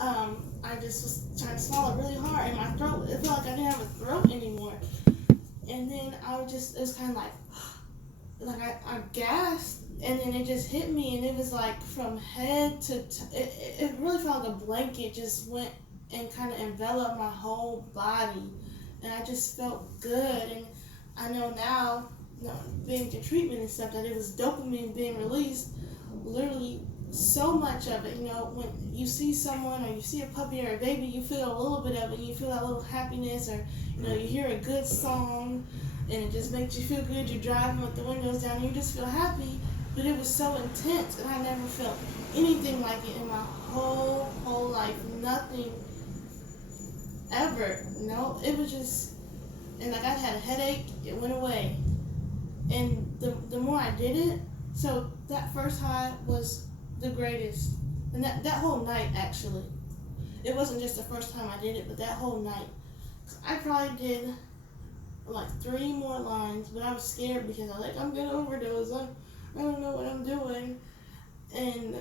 I just was trying to swallow really hard, and my throat, it felt like I didn't have a throat anymore. And then it was kind of like I gasped, and then it just hit me, and it was like from head to, it really felt like a blanket just went and kind of enveloped my whole body. And I just felt good. And I know now, being through treatment and stuff, that it was dopamine being released, literally so much of it. When you see someone or you see a puppy or a baby, you feel a little bit of it. You feel that little happiness, or you hear a good song, and it just makes you feel good. You're driving with the windows down, and you just feel happy. But it was so intense, and I never felt anything like it in my whole life. Nothing ever. No, it was just, and like I had a headache. It went away, and the more I did it, so that first high was the greatest. And that whole night, actually, it wasn't just the first time I did it, but that whole night. I probably did like 3 more lines, but I was scared because I was like, I'm gonna overdose. I don't know what I'm doing. And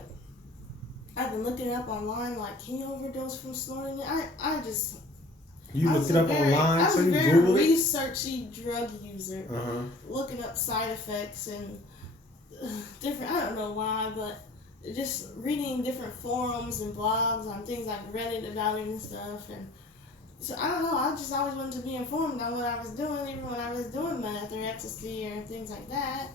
I've been looking up online, like, can you overdose from snorting it? You looked it up online, so you Googled it? I was a very researchy drug user, looking up side effects and different, I don't know why, but just reading different forums and blogs on things like Reddit about it and stuff. And so I don't know, I just always wanted to be informed on what I was doing, even when I was doing meth or ecstasy or things like that,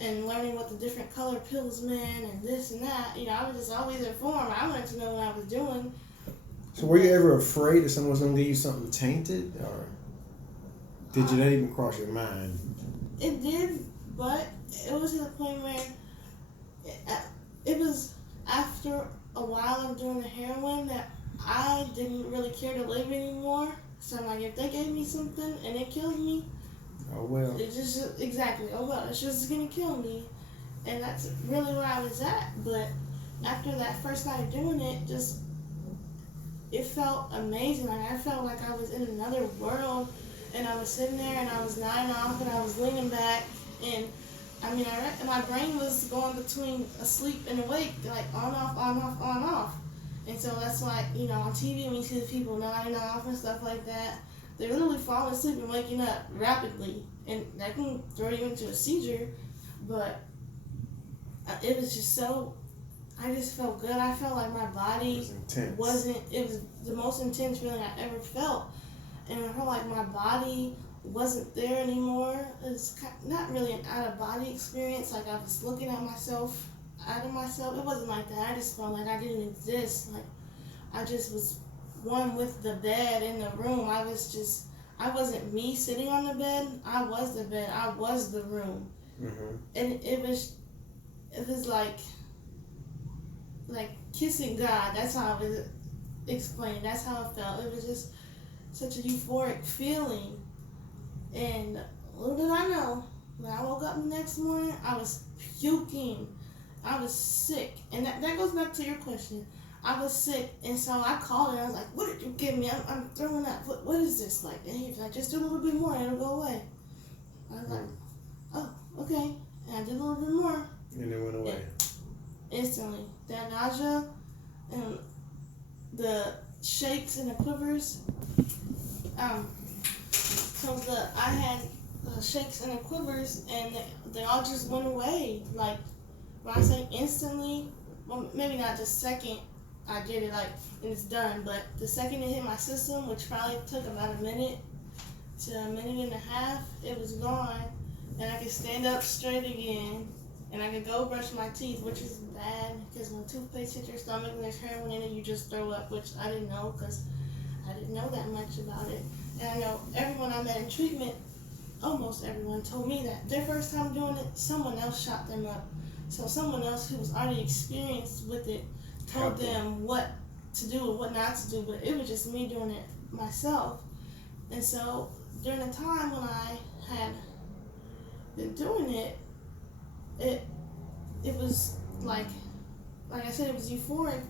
and learning what the different color pills meant and this and that. I was just always informed. I wanted to know what I was doing. So were you ever afraid that someone was going to give you something tainted, or did you not even cross your mind? It did, but it was to the point where it was after a while of doing the heroin that I didn't really care to live anymore. So I'm like, if they gave me something and it killed me, oh well. It's just, exactly, oh well, it's just gonna kill me. And that's really where I was at. But after that first night of doing it, it felt amazing. Like, I felt like I was in another world, and I was sitting there and I was nodding off and I was leaning back, and I mean, my brain was going between asleep and awake, like on off, on off, on off. And so that's why, on TV when you see the people nodding off and stuff like that, they're literally falling asleep and waking up rapidly, and that can throw you into a seizure. But it was just so, I just felt good. I felt like my body it was the most intense feeling I ever felt. And I felt like my body wasn't there anymore. It's not really an out-of-body experience. Like, I was looking at myself out of myself. It wasn't like that. I just felt like I didn't exist. Like, I just was one with the bed in the room. I wasn't me sitting on the bed. I was the bed. I was the room. Mm-hmm. And it was like kissing God. That's how I was explained. That's how it felt. It was just such a euphoric feeling. And little did I know, when I woke up the next morning, I was puking. I was sick. And that goes back to your question. I was sick, and so I called and I was like, what did you give me? I'm throwing up. What is this like? And he was like, just do a little bit more and it'll go away. I was like, oh, okay. And I did a little bit more. And it went away. Instantly. That nausea and the shakes and the quivers. I had shakes and the quivers, and they all just went away. Like, when I say instantly, well, maybe not just second I did it, and it's done, but the second it hit my system, which probably took about a minute to a minute and a half, it was gone, and I could stand up straight again, and I could go brush my teeth, which is bad, because when toothpaste hits your stomach and there's heroin in it, you just throw up, which I didn't know, because I didn't know that much about it. And I know everyone I met in treatment, almost everyone, told me that their first time doing it, someone else shot them up. So someone else who was already experienced with it told them what to do and what not to do, but it was just me doing it myself. And so during the time when I had been doing it, it was like I said, it was euphoric,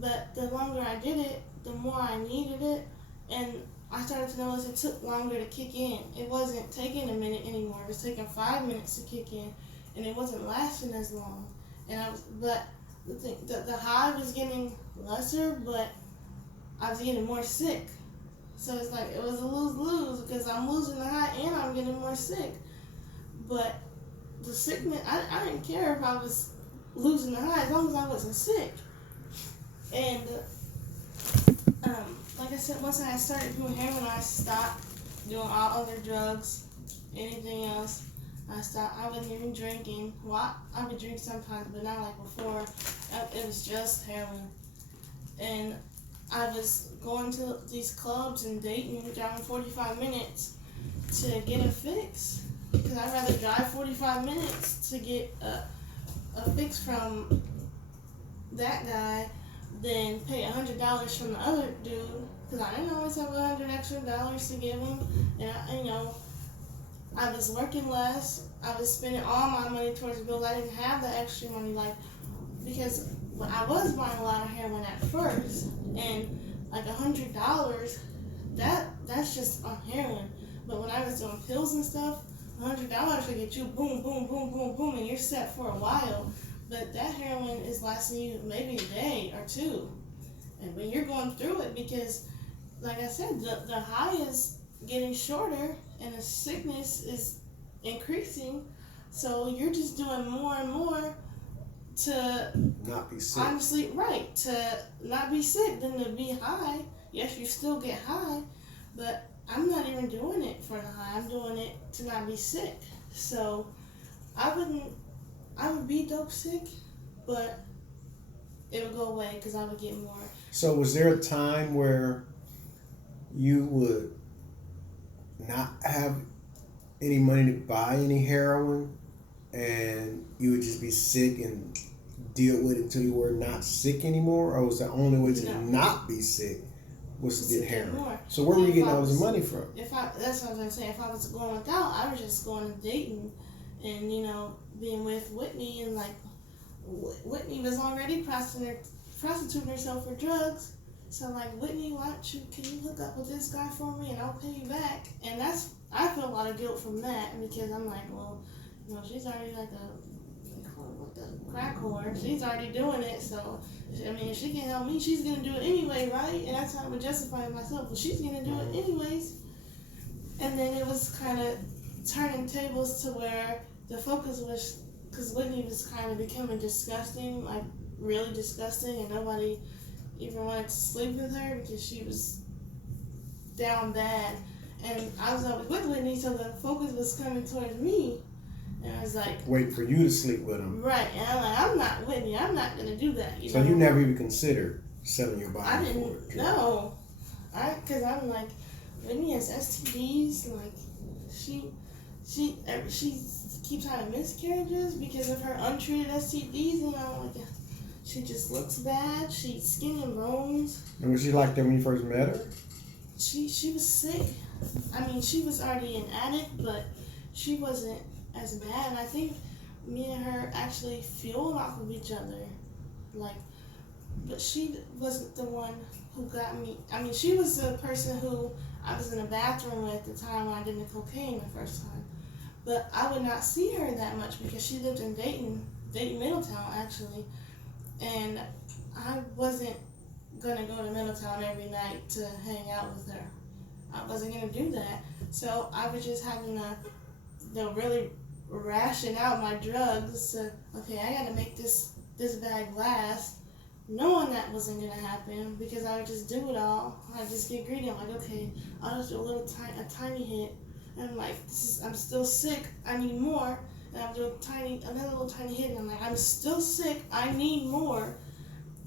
but the longer I did it, the more I needed it, and I started to notice it took longer to kick in. It wasn't taking a minute anymore. It was taking 5 minutes to kick in, and it wasn't lasting as long. And but the high was getting lesser, but I was getting more sick. So it's like it was a lose-lose because I'm losing the high and I'm getting more sick. But the sickness, I didn't care if I was losing the high as long as I wasn't sick. And like I said, once I started doing heroin, I stopped doing all other drugs, anything else. I stopped. I wasn't even drinking. Well, I would drink sometimes, but not like before. It was just heroin. And I was going to these clubs and dating, driving 45 minutes to get a fix. Because I'd rather drive 45 minutes to get a fix from that guy than pay $100 from the other dude. Because I didn't always have $100 extra to give him. And I was working less. I was spending all my money towards bills. I didn't have the extra money, because I was buying a lot of heroin at first, and like $100, that's just on heroin. But when I was doing pills and stuff, $100 would get you boom, boom, boom, boom, boom, and you're set for a while. But that heroin is lasting you maybe a day or two, and when you're going through it, because like I said, the high is getting shorter and the sickness is increasing, so you're just doing more and more to not be sick. Honestly, right, to not be sick than to be high. Yes, you still get high, but I'm not even doing it for the high. I'm doing it to not be sick. So I would be dope sick, but it would go away because I would get more. So was there a time where you would not have any money to buy any heroin and you would just be sick and deal with it until you were not sick anymore? Or was the only way to not be sick was to get heroin? More. So where were you getting all this money from? That's what I was going to say. If I was going without, I was just going and dating and, being with Whitney, and Whitney was already prostituting herself for drugs. So Whitney, can you hook up with this guy for me and I'll pay you back? And I feel a lot of guilt from that because I'm like, well, she's already like a crack whore. She's already doing it, so if she can't help me, she's gonna do it anyway, right? And that's how I would justify myself. Well, she's gonna do it anyways. And then it was kind of turning tables to where the focus was, because Whitney was kind of becoming disgusting, really disgusting, and nobody even wanted to sleep with her because she was down bad. And I was always with Whitney, so the focus was coming towards me. And I was like, wait for you to sleep with him. Right. And I'm like, I'm not Whitney. I'm not going to do that. So you never even considered selling your body? I didn't. No. Because I'm like, Whitney has STDs. She keeps having miscarriages because of her untreated STDs. And I'm like, she just looks bad. She's skin and bones. And was she like that when you first met her? She was sick. I mean, she was already an addict, but she wasn't as bad. And I think me and her actually fueled off of each other. But she wasn't the one who got me. I mean, she was the person who I was in the bathroom with the time when I did the cocaine the first time. But I would not see her that much because she lived in Dayton, Middletown, actually. And I wasn't going to go to Middletown every night to hang out with her. I wasn't going to do that. So I was just having to really ration out my drugs to, okay, I got to make this bag last, knowing that wasn't going to happen because I would just do it all. I'd just get greedy. I'm like, okay, I'll just do a tiny hit. And I'm like, I'm still sick. I need more. And I'll do another little tiny hit. And I'm like, I'm still sick. I need more.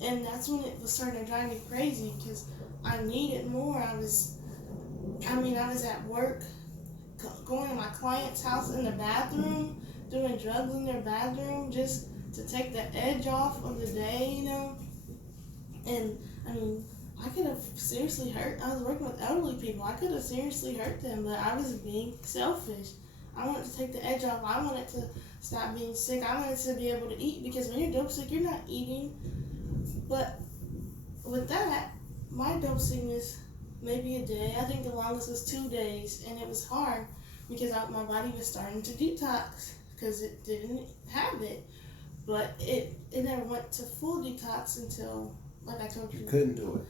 And that's when it was starting to drive me crazy because I needed more. I was at work, going to my client's house in the bathroom, doing drugs in their bathroom just to take the edge off of the day, And I could have seriously hurt. I was working with elderly people. I could have seriously hurt them, but I was being selfish. I wanted to take the edge off. I wanted to stop being sick. I wanted to be able to eat because when you're dope sick, you're not eating. But with that, my dope sickness, maybe a day. I think the longest was 2 days, and it was hard because my body was starting to detox because it didn't have it. But it never went to full detox until, like I told you. You couldn't do it.